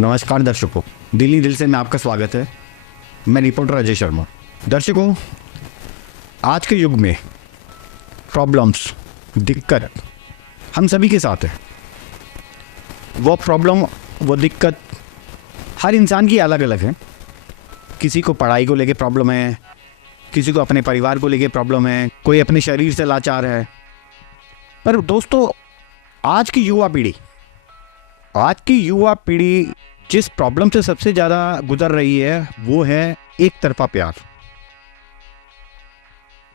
नमस्कार दर्शकों, दिल्ली दिल से में आपका स्वागत है। मैं रिपोर्टर अजय शर्मा। दर्शकों, आज के युग में प्रॉब्लम्स, दिक्कत हम सभी के साथ है। वो प्रॉब्लम, वो दिक्कत हर इंसान की अलग अलग है। किसी को पढ़ाई को लेके प्रॉब्लम है, किसी को अपने परिवार को लेके प्रॉब्लम है, कोई अपने शरीर से लाचार है। पर दोस्तों, आज की युवा पीढ़ी जिस प्रॉब्लम से सबसे ज़्यादा गुजर रही है वो है एक तरफा प्यार।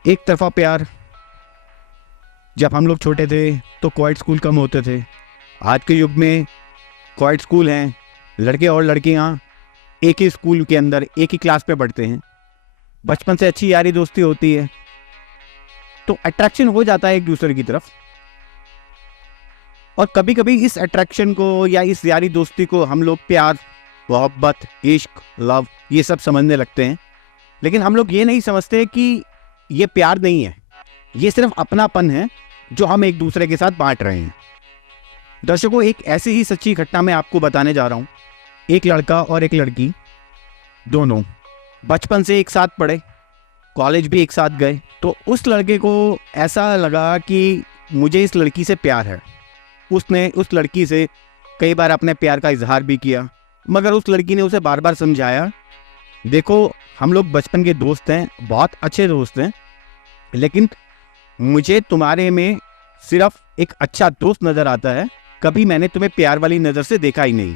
एक तरफा प्यार। जब हम लोग छोटे थे तो क्वाइट स्कूल कम होते थे। आज के युग में क्वाइट स्कूल हैं, लड़के और लड़कियां एक ही स्कूल के अंदर एक ही क्लास पे पढ़ते हैं। बचपन से अच्छी यारी दोस्ती होती है तो अट्रैक्शन हो जाता है एक दूसरे की तरफ। और कभी कभी इस अट्रैक्शन को या इस यारी दोस्ती को हम लोग प्यार, मोहब्बत, इश्क, लव ये सब समझने लगते हैं। लेकिन हम लोग ये नहीं समझते कि ये प्यार नहीं है, ये सिर्फ अपनापन है जो हम एक दूसरे के साथ बांट रहे हैं। दर्शकों, एक ऐसी ही सच्ची घटना मैं आपको बताने जा रहा हूँ। एक लड़का और एक लड़की दोनों बचपन से एक साथ पढ़े, कॉलेज भी एक साथ गए। तो उस लड़के को ऐसा लगा कि मुझे इस लड़की से प्यार है। उसने उस लड़की से कई बार अपने प्यार का इजहार भी किया, मगर उस लड़की ने उसे बार बार समझाया, देखो हम लोग बचपन के दोस्त हैं, बहुत अच्छे दोस्त हैं, लेकिन मुझे तुम्हारे में सिर्फ एक अच्छा दोस्त नज़र आता है। कभी मैंने तुम्हें प्यार वाली नज़र से देखा ही नहीं।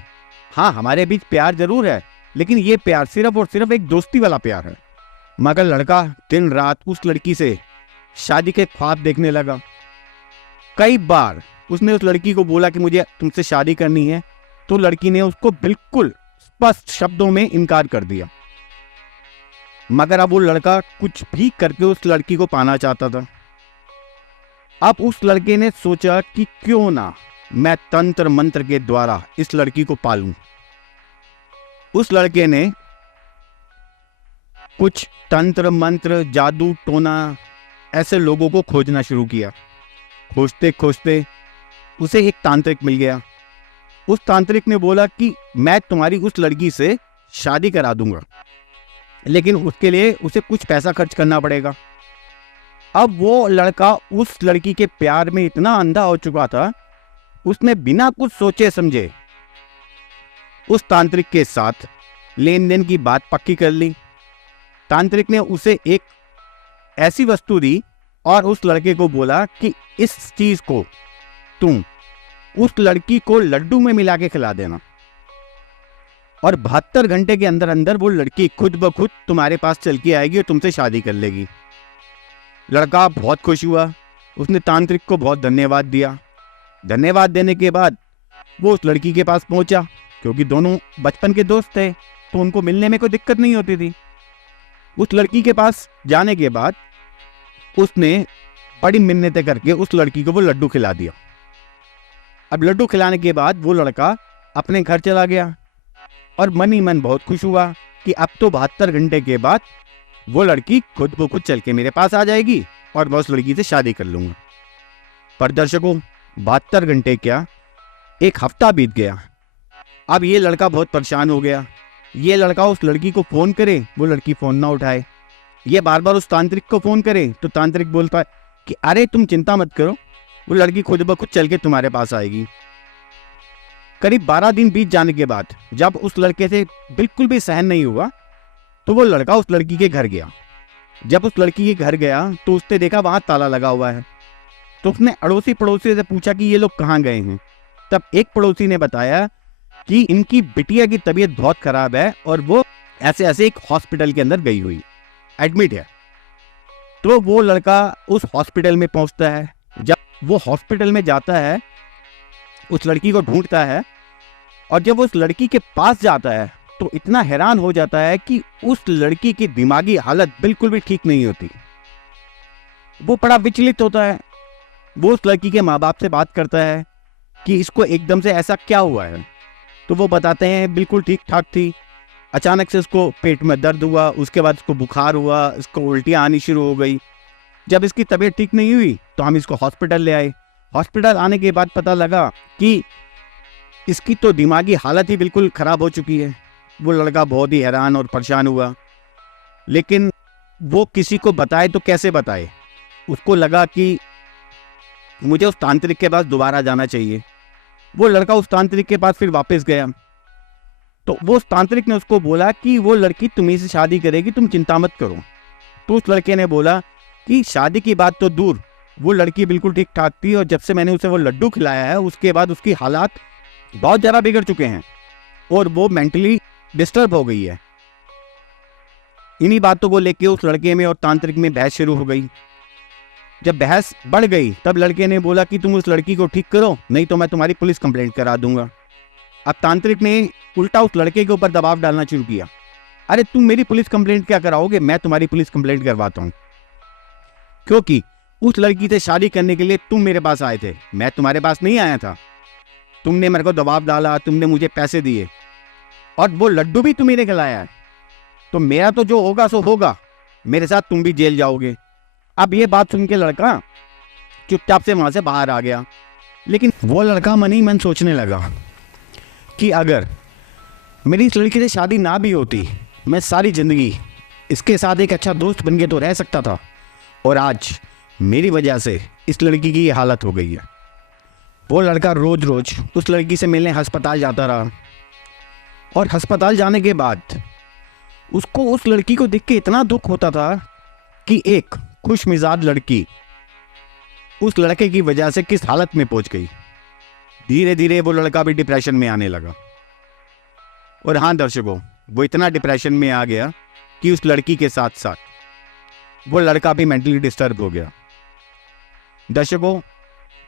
हाँ, हमारे बीच प्यार जरूर है, लेकिन ये प्यार सिर्फ और सिर्फ एक दोस्ती वाला प्यार है। मगर लड़का दिन रात उस लड़की से शादी के ख्वाब देखने लगा। कई बार उसने उस लड़की को बोला कि मुझे तुमसे शादी करनी है, तो लड़की ने उसको बिल्कुल स्पष्ट शब्दों में इनकार कर दिया। मगर अब वो लड़का कुछ भी करके उस लड़की को पाना चाहता था। अब उस लड़के ने सोचा कि क्यों ना मैं तंत्र मंत्र के द्वारा इस लड़की को पालूं। उस लड़के ने कुछ तंत्र मंत्र, जादू टोना ऐसे लोगों को खोजना शुरू किया। खोजते खोजते उसे एक तांत्रिक मिल गया। उस तांत्रिक ने बोला कि मैं तुम्हारी उस लड़की से शादी करा दूंगा, लेकिन उसके लिए उसे कुछ पैसा खर्च करना पड़ेगा। अब वो लड़का उस लड़की के प्यार में इतना अंधा हो चुका था, उसने बिना कुछ सोचे समझे उस तांत्रिक के साथ लेन देन की बात पक्की कर ली। तांत्रिक ने उसे एक ऐसी वस्तु दी और उस लड़के को बोला कि इस चीज को तुम उस लड़की को लड्डू में मिला के खिला देना, और 72 घंटे के अंदर अंदर वो लड़की खुद ब खुद तुम्हारे पास चल के आएगी और तुमसे शादी कर लेगी। लड़का बहुत खुश हुआ, उसने तांत्रिक को बहुत धन्यवाद दिया। धन्यवाद देने के बाद वो उस लड़की के पास पहुंचा, क्योंकि दोनों बचपन के दोस्त थे तो उनको मिलने में कोई दिक्कत नहीं होती थी। उस लड़की के पास जाने के बाद उसने बड़ी मिन्नतें करके उस लड़की को वो लड्डू खिला दिया। अब लड्डू खिलाने के बाद वो लड़का अपने घर चला गया और मन ही मन बहुत खुश हुआ कि अब तो 72 घंटे के बाद वो लड़की खुद ब खुद चल के मेरे पास आ जाएगी और मैं उस लड़की से शादी कर लूंगा। पर दर्शकों, 72 घंटे क्या, एक हफ्ता बीत गया। अब ये लड़का बहुत परेशान हो गया। ये लड़का उस लड़की को फोन करे, वो लड़की फोन ना उठाए। ये बार बार उस तांत्रिक को फोन करे तो तांत्रिक बोलता है कि अरे तुम चिंता मत करो, वो लड़की खुद ब खुद चल के तुम्हारे पास आएगी। करीब 12 दिन बीत जाने के बाद जब उस लड़के से बिल्कुल भी सहन नहीं हुआ तो वो लड़का उस लड़की के घर गया। जब उस लड़की के घर गया तो उसने देखा वहां ताला लगा हुआ है। तो उसने अड़ोसी पड़ोसी से पूछा कि ये लोग कहाँ गए हैं। तब एक पड़ोसी ने बताया कि इनकी बिटिया की तबीयत बहुत खराब है और वो ऐसे ऐसे एक हॉस्पिटल के अंदर गई हुई, एडमिट है। तो वो लड़का उस हॉस्पिटल में पहुंचता है। जब वो हॉस्पिटल में जाता है, उस लड़की को ढूंढता है, और जब वो उस लड़की के पास जाता है तो इतना हैरान हो जाता है कि उस लड़की की दिमागी हालत बिल्कुल भी ठीक नहीं होती। वो बड़ा विचलित होता है। वो उस लड़की के माँ बाप से बात करता है कि इसको एकदम से ऐसा क्या हुआ है। तो वो बताते हैं बिल्कुल ठीक ठाक थी, अचानक से उसको पेट में दर्द हुआ, उसके बाद उसको बुखार हुआ, इसको उल्टियाँ आनी शुरू हो गई। जब इसकी तबीयत ठीक नहीं हुई तो हम इसको हॉस्पिटल ले आए। हॉस्पिटल आने के बाद पता लगा कि इसकी तो दिमागी हालत ही बिल्कुल ख़राब हो चुकी है। वो लड़का बहुत ही हैरान और परेशान हुआ, लेकिन वो किसी को बताए तो कैसे बताए। उसको लगा कि मुझे उस तांत्रिक के पास दोबारा जाना चाहिए। वो लड़का उस तांत्रिक के पास फिर वापस गया, तो वो उस तांत्रिक ने उसको बोला कि वो लड़की तुम्हीं से शादी करेगी, तुम चिंता मत करो। तो उस लड़के ने बोला कि शादी की बात तो दूर, वो लड़की बिल्कुल ठीक ठाक थी और जब से मैंने उसे वो लड्डू खिलाया है उसके बाद उसकी हालात बहुत ज़्यादा बिगड़ चुके हैं और वो मेंटली डिस्टर्ब हो गई है। इन्हीं बातों को लेके उस लड़के में और तांत्रिक में बहस शुरू हो गई। जब बहस बढ़ गई तब लड़के ने बोला कि तुम उस लड़की को ठीक करो, नहीं तो मैं तुम्हारी पुलिस कंप्लेंट करा दूंगा। अब तांत्रिक ने उल्टा उस लड़के के ऊपर दबाव डालना शुरू किया। अरे तुम मेरी पुलिस कंप्लेंट क्या कराओगे, मैं तुम्हारी पुलिस कंप्लेंट करवाता हूँ, क्योंकि उस लड़की से शादी करने के लिए तुम मेरे पास आए थे, मैं तुम्हारे पास नहीं आया था। तुमने मेरे को दबाव डाला, तुमने मुझे पैसे दिए और वो लड्डू भी तुम्ही ने खिलाया है, तो मेरा तो जो होगा सो होगा, मेरे साथ तुम भी जेल जाओगे। अब ये बात सुन के लड़का चुपचाप से वहां से बाहर आ गया। लेकिन वो लड़का मन ही मन सोचने लगा कि अगर मेरी इस लड़की से शादी ना भी होती, मैं सारी ज़िंदगी इसके साथ एक अच्छा दोस्त बन के तो रह सकता था, और आज मेरी वजह से इस लड़की की ये हालत हो गई है। वो लड़का रोज़ रोज़ उस लड़की से मिलने अस्पताल जाता रहा और अस्पताल जाने के बाद उसको उस लड़की को देख के इतना दुख होता था कि एक खुश मिजाज लड़की उस लड़के की वजह से किस हालत में पहुंच गई। धीरे धीरे वो लड़का भी डिप्रेशन में आने लगा। और हाँ दर्शकों, वो इतना डिप्रेशन में आ गया कि उस लड़की के साथ साथ वो लड़का भी मेंटली डिस्टर्ब हो गया। दर्शकों,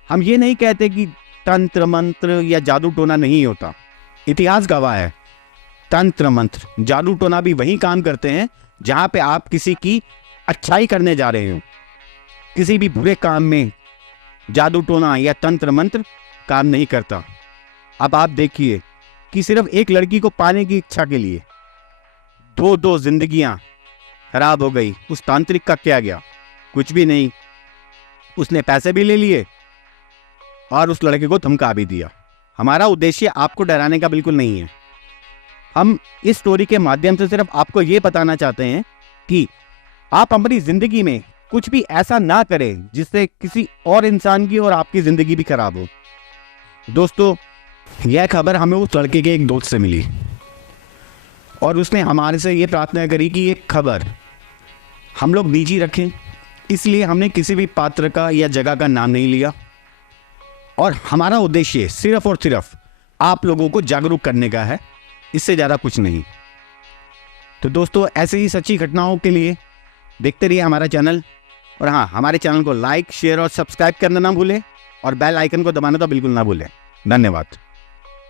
हम ये नहीं कहते कि तंत्र मंत्र या जादू टोना नहीं होता। इतिहास गवाह है, तंत्र मंत्र जादू टोना भी वही काम करते हैं जहां पे आप किसी की अच्छाई करने जा रहे हो। किसी भी बुरे काम में जादू टोना या तंत्र मंत्र काम नहीं करता। अब आप देखिए कि सिर्फ एक लड़की को पाने की इच्छा के लिए दो जिंदगियां खराब हो गई। उस तांत्रिक का क्या गया? कुछ भी नहीं। उसने पैसे भी ले लिए और उस लड़के को धमका भी दिया। हमारा उद्देश्य आपको डराने का बिल्कुल नहीं है। हम इस स्टोरी के माध्यम से सिर्फ आपको ये बताना चाहते हैं कि आप अपनी जिंदगी में कुछ भी ऐसा ना करें जिससे किसी और इंसान की और आपकी जिंदगी भी खराब हो। दोस्तों, यह खबर हमें उस लड़के के एक दोस्त से मिली और उसने हमारे से ये प्रार्थना करी कि ये खबर हम लोग निजी रखें, इसलिए हमने किसी भी पात्र का या जगह का नाम नहीं लिया और हमारा उद्देश्य सिर्फ और सिर्फ आप लोगों को जागरूक करने का है, इससे ज़्यादा कुछ नहीं। तो दोस्तों, ऐसे ही सच्ची घटनाओं के लिए देखते रहिए हमारा चैनल, और हाँ, हमारे चैनल को लाइक, शेयर और सब्सक्राइब करना ना भूलें और बेल आइकन को दबाना तो बिल्कुल ना भूलें। धन्यवाद।